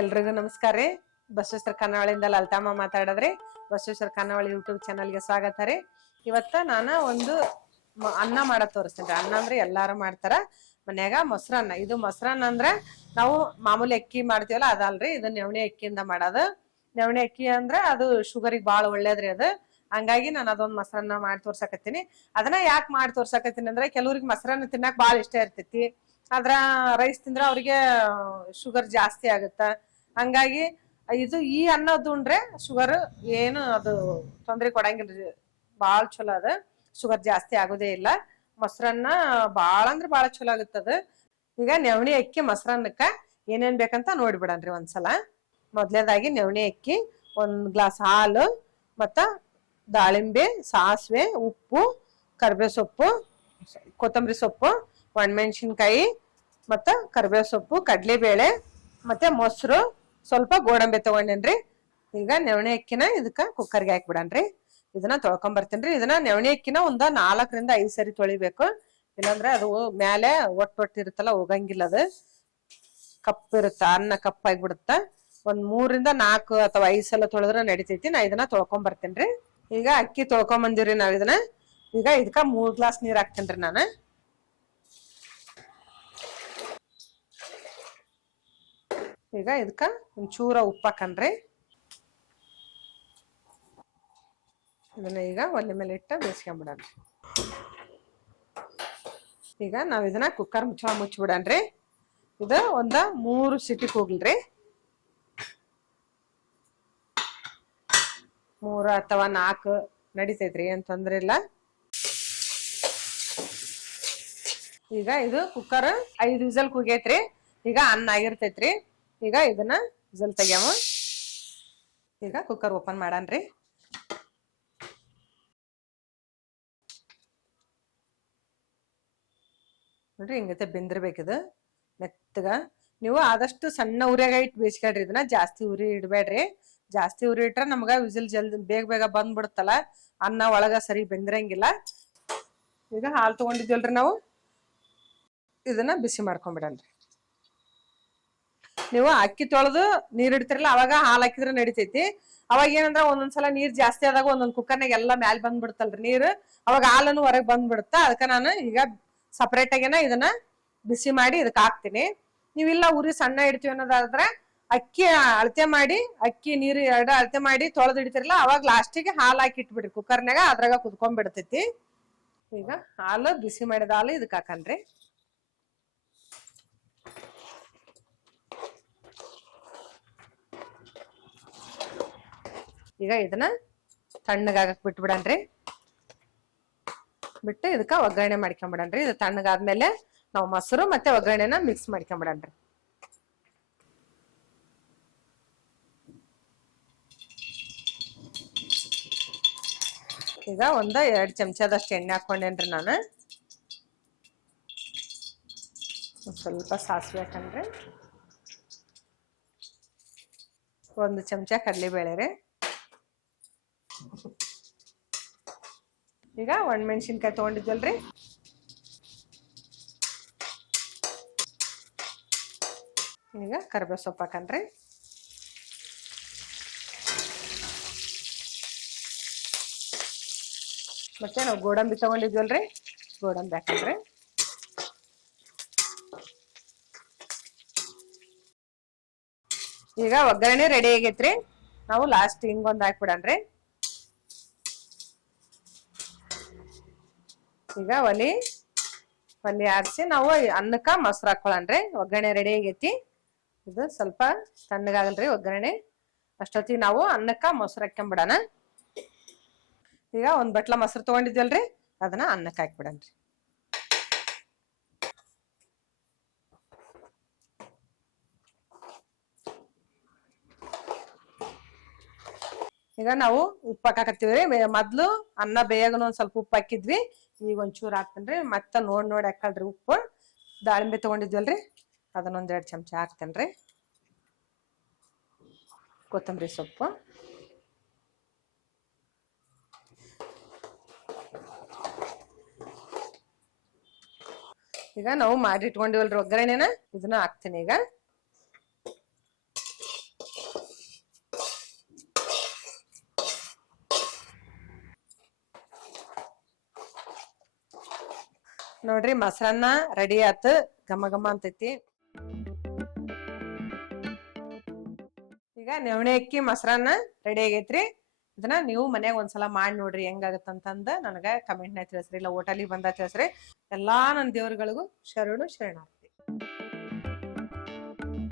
ಎಲ್ರಿಗೂ ನಮಸ್ಕಾರ ರೀ. ಬಸವೇಶ್ವರ ಖಾನಾವಳಿಯಿಂದ ಲಲಿತಮ್ಮ ಮಾತಾಡದ್ರಿ. ಬಸವೇಶ್ವರ ಖಾನಾವಳಿ ಯೂಟ್ಯೂಬ್ ಚಾನಲ್ಗೆ ಸ್ವಾಗತ ರೀ. ಇವತ್ತ ನಾನು ಒಂದು ಅನ್ನ ಮಾಡ ತೋರಿಸ್ತೀನಿ ಅನ್ನ ಅಂದ್ರೆ ಎಲ್ಲಾರು ಮಾಡ್ತಾರ. ಮನ್ಯಾಗ ಮೊಸರನ್ನ ಇದು ಮೊಸರನ್ನ ಅಂದ್ರೆ ನಾವು ಮಾಮೂಲಿ ಅಕ್ಕಿ ಮಾಡ್ತೀವಲ್ಲ, ಅದಲ್ರಿ. ಇದು ನೆವಣೆ ಅಕ್ಕಿಯಿಂದ ಮಾಡೋದು. ನೆವಣೆ ಅಕ್ಕಿ ಅಂದ್ರೆ ಅದು ಶುಗರಿಗೆ ಭಾಳ ಒಳ್ಳೇದ್ರಿ ಅದು. ಹಂಗಾಗಿ ನಾನು ಅದೊಂದು ಮೊಸರನ್ನ ಮಾಡಿ ತೋರ್ಸಕತ್ತೀನಿ. ಅದನ್ನ ಯಾಕೆ ಮಾಡಿ ತೋರ್ಸಕತ್ತೀನಿ ಅಂದ್ರೆ ಕೆಲವ್ರಿಗೆ ಮೊಸರನ್ನ ತಿನ್ನಕ್ ಭಾಳ ಇಷ್ಟ ಇರ್ತೈತಿ. ಆದ್ರ ರೈಸ್ ತಿಂದ್ರೆ ಅವ್ರಿಗೆ ಶುಗರ್ ಜಾಸ್ತಿ ಆಗುತ್ತ? ಹಂಗಾಗಿ ಇದು ಈ ಅನ್ನೋದು ಉಂಡ್ರೆ ಶುಗರ್ ಏನು ಅದು ತೊಂದರೆ ಕೊಡಂಗಿಲ್ರಿ. ಭಾಳ ಚಲೋ ಅದ. ಶುಗರ್ ಜಾಸ್ತಿ ಆಗೋದೇ ಇಲ್ಲ. ಮೊಸರನ್ನ ಭಾಳ ಅಂದ್ರೆ ಭಾಳ ಚಲೋ ಆಗುತ್ತದ ಈಗ ನೆವಣಿ ಅಕ್ಕಿ ಮೊಸರನ್ನಕ್ಕ ಏನೇನ್ ಬೇಕಂತ ನೋಡ್ಬಿಡನ್ರಿ ಒಂದ್ಸಲ. ಮೊದ್ಲೇದಾಗಿ ನೆವಣಿ ಅಕ್ಕಿ, ಒಂದ್ ಗ್ಲಾಸ್ ಹಾಲು ಮತ್ತ ದಾಳಿಂಬೆ, ಸಾಸಿವೆ, ಉಪ್ಪು ಕರಿಬೇವು ಸೊಪ್ಪು, ಕೊತ್ತಂಬರಿ ಸೊಪ್ಪು, ಒಣಮೆಣಸಿನ್ಕಾಯಿ, ಮತ್ತು ಕರಿಬೇವು ಸೊಪ್ಪು, ಕಡಲೆಬೇಳೆ, ಮತ್ತು ಮೊಸರು. ಸ್ವಲ್ಪ ಗೋಡಂಬಿ ತೊಗೊಂಡೇನ್ರಿ? ಈಗ ನೆವಣೆ ಅಕ್ಕಿನ ಇದಕ್ಕೆ ಕುಕ್ಕರ್ಗೆ ಹಾಕ್ಬಿಡನ್ರಿ. ಇದನ್ನ ತೊಳ್ಕೊಂಬರ್ತೀನಿ ರೀ ಇದನ್ನ ನೆವಣೆ ಅಕ್ಕಿನ ಒಂದು ನಾಲ್ಕರಿಂದ ಐದು ಸರಿ ತೊಳಿಬೇಕು. ಇಲ್ಲಾಂದ್ರೆ ಅದು ಮೇಲೆ ಒಟ್ಟು ಒಟ್ಟು ಇರುತ್ತಲ್ಲ, ಹೋಗಂಗಿಲ್ಲ ಅದು. ಕಪ್ ಇರುತ್ತೆ, ಅನ್ನ ಕಪ್ಪಾಗಿ ಬಿಡುತ್ತೆ. ಒಂದ್ ಮೂರಿಂದ ನಾಲ್ಕು ಅಥವಾ ಐದು ಸಲ ತೊಳೆದ್ರೆ ನಡಿತೈತಿ. ನಾ ಇದನ್ನ ತೊಳ್ಕೊಂಬರ್ತೀನಿ ಬರ್ತೇನ್ರಿ. ಈಗ ಅಕ್ಕಿ ತೊಳ್ಕೊಂಡ್ ಬಂದಿವ್ರಿ ನಾವ್ ಇದನ್ನ. ಈಗ ಇದಕ್ಕ ಮೂರ್ ಗ್ಲಾಸ್ ನೀರ್ ಹಾಕ್ತೇನ್ರಿ ನಾನು. ಈಗ ಇದಕ್ಕ ಒಂಚೂರ ಉಪ್ಪು ಹಾಕನ್ರಿ. ಇದನ್ನ ಈಗ ಒಲೆ ಮೇಲೆ ಇಟ್ಟು ಬೇಯಿಸ್ಕೊಂಬಿಡನ್ರಿ ಈಗ ನಾವ್ ಇದನ್ನ ಕುಕ್ಕರ್ ಮುಚ್ಚ ಮುಚ್ಚಿಬಿಡನ್ರಿ ಇದು ಒಂದ ಮೂರು ಸಿಟಿ ಹೋಗ್ಲ್ರಿ ಮೂರು ಅಥವಾ ನಾಲ್ಕು ನಡಿತೈತ್ರಿ, ಏನ್ ತೊಂದ್ರೆ ಇಲ್ಲ. ಈಗ ಇದು ಕುಕ್ಕರ್ ಐದು ವಿಸಲ್ ಕುಗೈತ್ರಿ ಈಗ ಅನ್ನ ಆಗಿರ್ತೈತ್ರಿ. ಈಗ ಇದನ್ನ ವಿಸಲ್ ತೆಗ್ಯಾವ ಈಗ ಕುಕ್ಕರ್ ಓಪನ್ ಮಾಡಾನ್ರಿ. ನೋಡ್ರಿ ಹಿಂಗತೆ ಬೆಂದಿರ್ಬೇಕಿದು ಮೆತ್ತಗ. ನೀವು ಆದಷ್ಟು ಸಣ್ಣ ಉರಿಯಾಗ ಇಟ್ಟು ಬೇಯಿಸ್ಕೊಳ್ರಿ, ಇದನ್ನ ಜಾಸ್ತಿ ಉರಿ ಇಡಬೇಡ್ರಿ. ಜಾಸ್ತಿ ಉರಿ ಇಟ್ರೆ ನಮ್ಗ ವಿಸಿಲ್ ಜಲ್ದಿ ಬೇಗ ಬೇಗ ಬಂದ್ಬಿಡುತ್ತಲ್ಲ ಅನ್ನ ಒಳಗ ಸರಿ ಬೆಂದಿರಂಗಿಲ್ಲ. ಈಗ ಹಾಲು ತಗೊಂಡಿದ್ವಲ್ರಿ ನಾವು? ಇದನ್ನ ಬಿಸಿ ಮಾಡ್ಕೊಂಡ್ಬಿಡನ್ರಿ ನೀವು ಅಕ್ಕಿ ತೊಳೆದು ನೀರ್ ಇಡ್ತಿರಲ್ಲ ಅವಾಗ ಹಾಲು ಹಾಕಿದ್ರೆ ನಡಿತೈತಿ. ಅವಾಗ ಏನಂದ್ರ ಒಂದೊಂದ್ಸಲ ನೀರ್ ಜಾಸ್ತಿ ಆದಾಗ ಒಂದೊಂದ್ ಕುಕ್ಕರ್ನಾಗ ಎಲ್ಲಾ ಮ್ಯಾಲ್ ಬಂದ್ಬಿಡ್ತಲ್ರಿ ನೀರು. ಅವಾಗ ಹಾಲನ್ನು ಹೊರಗೆ ಬಂದ್ಬಿಡುತ್ತ ಅದಕ್ಕೆ ನಾನು ಈಗ ಸಪ್ರೇಟ್ ಆಗೇನ ಇದನ್ನ ಬಿಸಿ ಮಾಡಿ ಇದಕ್ಕೆ ಹಾಕ್ತೀನಿ. ನೀವಿಲ್ಲ ಉರಿ ಸಣ್ಣ ಇಡ್ತೀವಿ ಅನ್ನೋದಾದ್ರೆ ಅಕ್ಕಿ ಅಳತೆ ಮಾಡಿ, ಅಕ್ಕಿ ನೀರು ಎರಡು ಅಳತೆ ಮಾಡಿ ತೊಳೆದು ಇಡ್ತಿರಲ್ಲ ಅವಾಗ ಲಾಸ್ಟಿಗೆ ಹಾಲು ಹಾಕಿ ಇಟ್ಬಿಡ್ರಿ. ಕುಕ್ಕರ್ನಾಗ ಅದ್ರಾಗ ಕುದ್ಕೊಂಡ್ಬಿಡ್ತೈತಿ ಈಗ ಹಾಲು ಬಿಸಿ ಮಾಡಿದ ಹಾಲು ಇದಕ್ಕೆ ಹಾಕನ್ರಿ ಈಗ ಇದನ್ನ ತಣ್ಣಗಾಗಕ್ ಬಿಟ್ಬಿಡನ್ರಿ. ಬಿಟ್ಟು ಇದಕ್ಕ ಒಗ್ಗರಣೆ ಮಾಡ್ಕೊಂಬಿಡನ್ರಿ. ಇದು ತಣ್ಣಗಾದ್ಮೇಲೆ ನಾವು ಮೊಸರು ಮತ್ತೆ ಒಗ್ಗರಣೆನ ಮಿಕ್ಸ್ ಮಾಡ್ಕೊಂಬಿಡನ್ರಿ. ಈಗ ಒಂದ ಎರಡ್ ಚಮಚದಷ್ಟು ಎಣ್ಣೆ ಹಾಕೊಂಡೇನ್ರಿ ನಾನು. ಸ್ವಲ್ಪ ಸಾಸಿವೆ ಹಾಕಣ್ರಿ ಒಂದು ಚಮಚ ಕಡಲೆಬೇಳೆ ರೀ. ಈಗ ಒಣಮೆಣಸಿನ್ಕಾಯಿ ತೊಗೊಂಡಿದ್ವಲ್ರಿ. ಈಗ ಕರಿಬೇವು ಸೊಪ್ಪು ಹಾಕನ್ರಿ ಮತ್ತೆ ನಾವು ಗೋಡಂಬಿ ತಗೊಂಡಿದ್ವಲ್ರಿ? ಗೋಡಂಬಿ ಹಾಕಿದ್ರೆ ಈಗ ಒಗ್ಗರಣೆ ರೆಡಿ ಆಗೈತ್ರಿ. ನಾವು ಲಾಸ್ಟ್ ಹಿಂಗೊಂದ್ ಹಾಕ್ಬಿಡನ್ರಿ ಈಗ ಒಲಿ ಒಲಿ ಆರಿಸಿ ನಾವು ಅನ್ನಕ್ಕ ಮೊಸರು ಹಾಕೊಳ್ಳನ್ರಿ ಒಗ್ಗರಣೆ ರೆಡಿ ಆಗೈತಿ. ಇದು ಸ್ವಲ್ಪ ತಣ್ಣಗಾಗಲ್ರಿ ಒಗ್ಗರಣೆ. ಅಷ್ಟೊತ್ತಿಗೆ ನಾವು ಅನ್ನಕ್ಕ ಮೊಸರು ಹಾಕ್ಕೊಂಬಿಡಣ ಈಗ ಒಂದ್ ಬಟ್ಲ ಮೊಸರು ತಗೊಂಡಿದ್ವಲ್ರಿ ಅದನ್ನ ಅನ್ನಕ್ಕೆ ಹಾಕ್ಬಿಡನ್ರಿ. ಈಗ ನಾವು ಉಪ್ಪು ಹಾಕಾಕತ್ತೀವ್ರಿ. ಮೊದ್ಲು ಅನ್ನ ಬೇಯಗನು ಒಂದ್ ಸ್ವಲ್ಪ ಉಪ್ಪು ಹಾಕಿದ್ವಿ. ಈಗ ಒಂಚೂರು ಹಾಕ್ತೇನ್ರಿ. ಮತ್ತ ನೋಡ್ ನೋಡಿ ಹಾಕಲ್ರಿ ಉಪ್ಪು. ದಾಳಿಂಬೆ ತಗೊಂಡಿದ್ವಲ್ರಿ ಅದನ್ನೊಂದ್ ಒಂದೆರಡು ಚಮಚ ಹಾಕ್ತೇನ್ರಿ. ಕೊತ್ತಂಬರಿ ಸೊಪ್ಪು. ಈಗ ನಾವು ಮಾಡಿ ಇಟ್ಕೊಂಡಿವಲ್ರಿ ಒಗ್ಗರಣೆನ. ಇದನ್ನ ಹಾಕ್ತೀನಿ ಈಗ. ನೋಡ್ರಿ ಮೊಸರನ್ನ ರೆಡಿ ಆತ. ಘಮ ಘಮ ಅಂತೈತಿ. ಈಗ ನೆವಣೆ ಅಕ್ಕಿ ಮೊಸರನ್ನ ರೆಡಿ ಆಗೈತ್ರಿ. ಇದನ್ನ ನೀವು ಮನ್ಯಾಗ ಒಂದ್ಸಲ ಮಾಡಿ ನೋಡ್ರಿ ಹೆಂಗಾಗತ್ತಂತಂದ ನನಗ ಕಮೆಂಟ್ನಾಗ ತಿಳಿಸ್ರಿ, ಇಲ್ಲ ಹೋಟೆಲಿಗೆ ಬಂದ ತಿಳಿಸ್ರಿ. ಎಲ್ಲಾ ನನ್ನ ದೇವ್ರಗಳಿಗೂ ಶರಣು ಶರಣಾರ್ಥಿ.